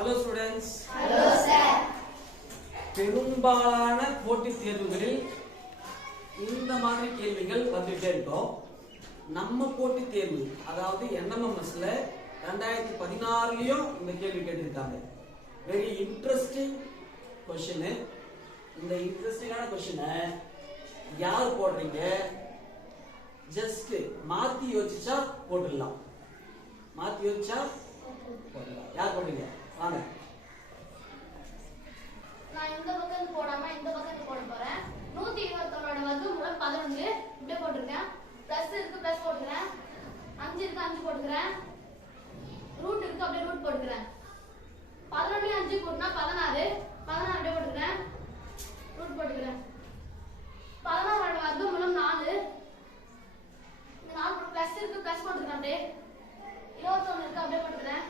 Hello students. Hello sir. பெரும்பாலான போட்டித் தேர்வுகளில் இந்த மாதிரி கேள்விகள் வந்துட்டே இருக்கும். நம்ம போட்டித் தேர்வு அதாவது NMMSல 2016லயும் இந்த கேள்வி கேட்டிருக்காங்க. Very interesting question. இந்த இன்ட்ரெஸ்டிங்கான क्वेश्चனை யார் போடுறீங்க? ஜஸ்ட் மாத்தி யோசிச்சா போட்டுடலாம். மாத்தி யோசிச்சா போட்டுடலாம். யார் போடுறீங்க? வாங்க. நான் இந்த பக்கம் போடாம இந்த பக்கம் போட போறேன். 121 வர்க்கமூலம் 11 இப்படியே போட்டுருக்கேன். பிளஸ் இருக்கு பிளஸ் போட்டுக்கிறேன். 5 இருக்கு 5 போட்டுக்கிறேன். ரூட் இருக்கு அப்படியே ரூட் போட்டுக்கிறேன். 11 5 கூட்டினா 16 16 அப்படியே போட்டுக்கிறேன். ரூட் போட்டுக்கிறேன். 16 வர்க்கமூலம் 4 இந்த 4 பிளஸ் இருக்கு பிளஸ் போட்டுக்கிறேன். அப்படியே 21 இருக்கு அப்படியே போட்டுக்கிறேன்.